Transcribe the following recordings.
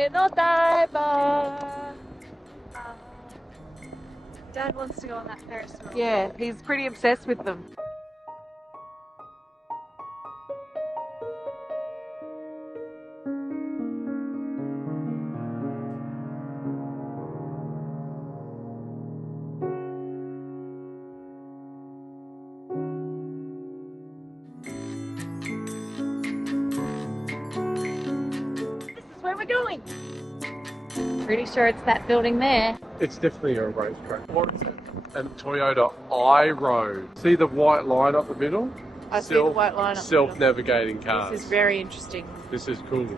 in Odaiba. Dad wants to go on that Ferris wheel. Yeah, he's pretty obsessed with them. This is where we're going. Pretty sure it's that building there. It's definitely a racetrack. Or is it? And Toyota iRoad. See the white line up the middle? I see the white line up the middle. Self-navigating cars. This is very interesting. This is cool.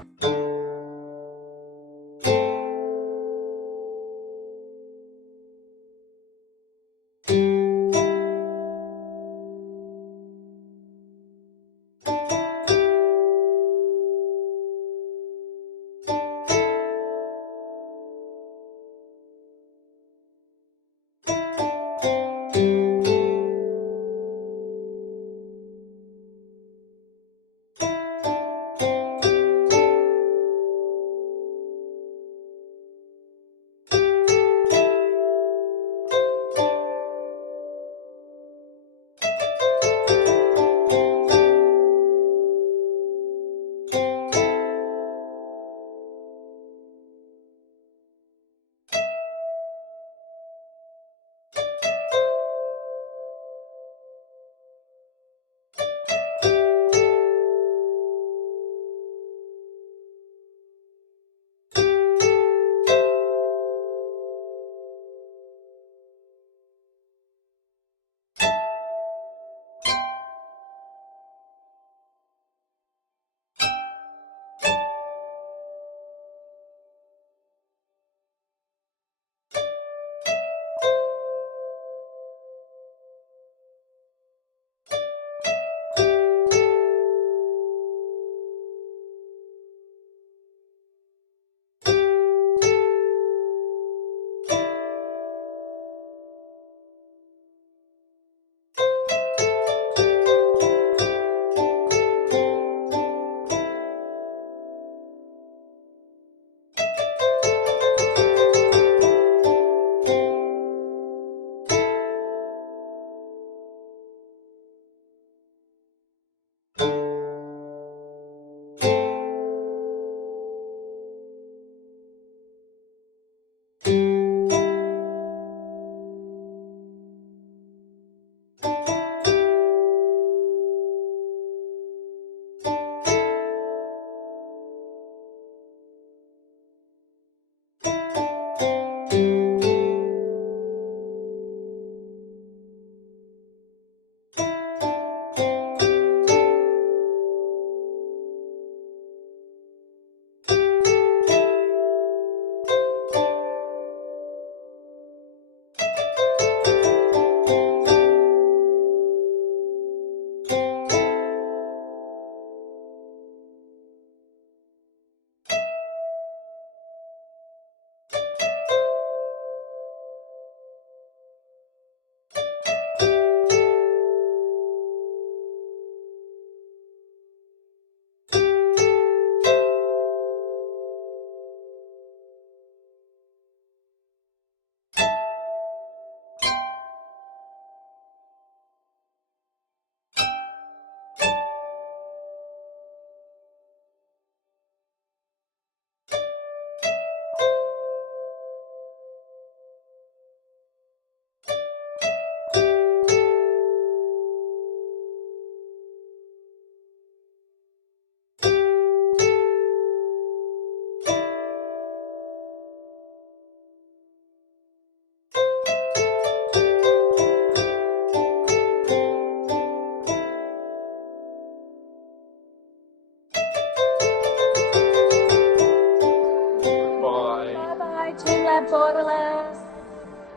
teamLab Borderless.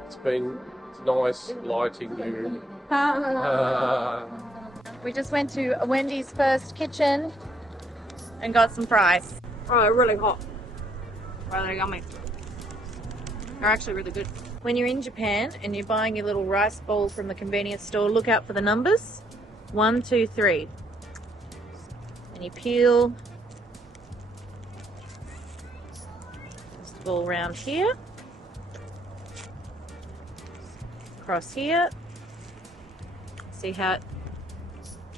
It's been nice lighting you. We just went to Wendy's First Kitchen and got some fries. Oh, they're really hot. Oh, they're yummy. They're actually really good. When you're in Japan and you're buying your little rice bowl from the convenience store, look out for the numbers. 1, 2, 3. And you peel. All around here. Across here. See how it...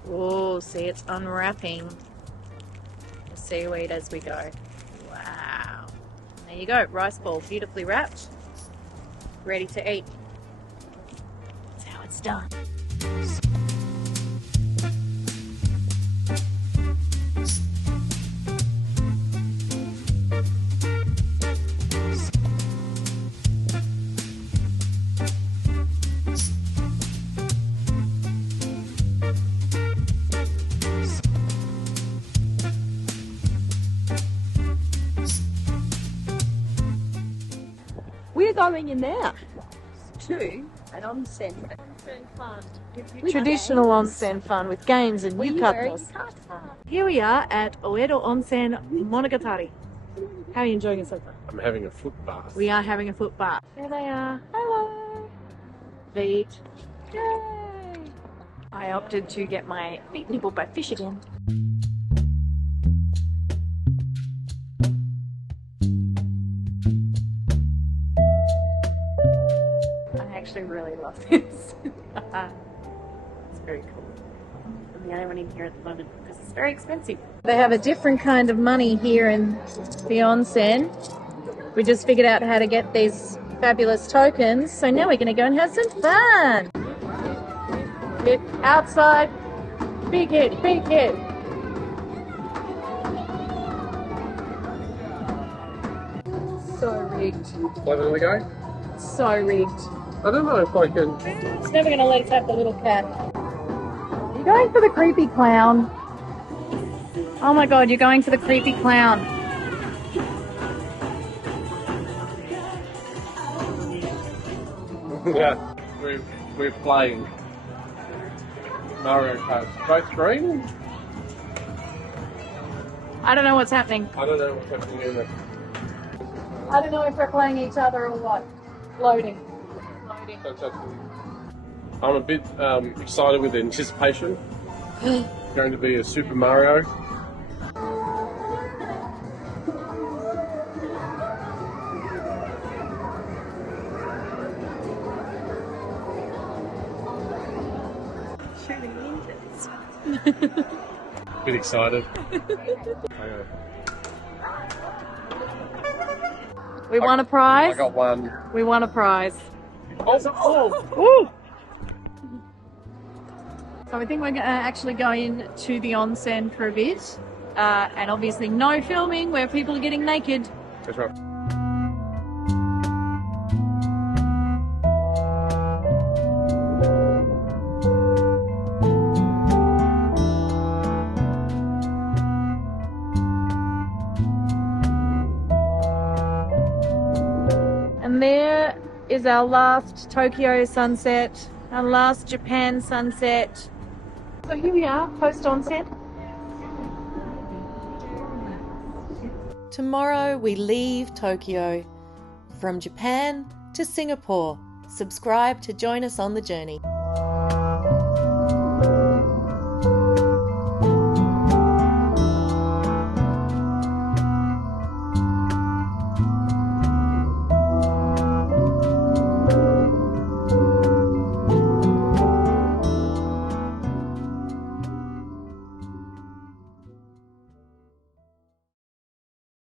Oh, see it's unwrapping the seaweed as we go. Wow. There you go, rice ball, beautifully wrapped, ready to eat. That's how it's done. We're going in there to an onsen. Traditional onsen fun with games and yukatas. Here we are at Oedo Onsen Monogatari. How are you enjoying it so far? I'm having a foot bath. We are having a foot bath. There they are. Hello. Feet. Yay. I opted to get my feet nibbled by fish again. I actually really love this. It's very cool. I'm the only one in here at the moment because it's very expensive. They have a different kind of money here in the onsen. We just figured out how to get these fabulous tokens, so now we're going to go and have some fun. Hit outside, big hit, big hit. So rigged. Where we go? So rigged. I don't know if I can. It's never going to let us have the little cat. You're going for the creepy clown. Oh my god, you're going for the creepy clown. Yeah, we're playing Mario Kart. Both green? I don't know what's happening. I don't know what's happening either. I don't know if we're playing each other or what. Loading. Fantastic. I'm a bit excited with anticipation. Going to be a Super Mario. Shooting ninjas. Bit excited. We won a prize. I got one. We won a prize. Oh. So I think we're actually going to the onsen for a bit. And obviously no filming where people are getting naked. That's right. And there is our last Tokyo sunset, our last Japan sunset. So here we are, post onset. Tomorrow we leave Tokyo. From Japan to Singapore. Subscribe to join us on the journey.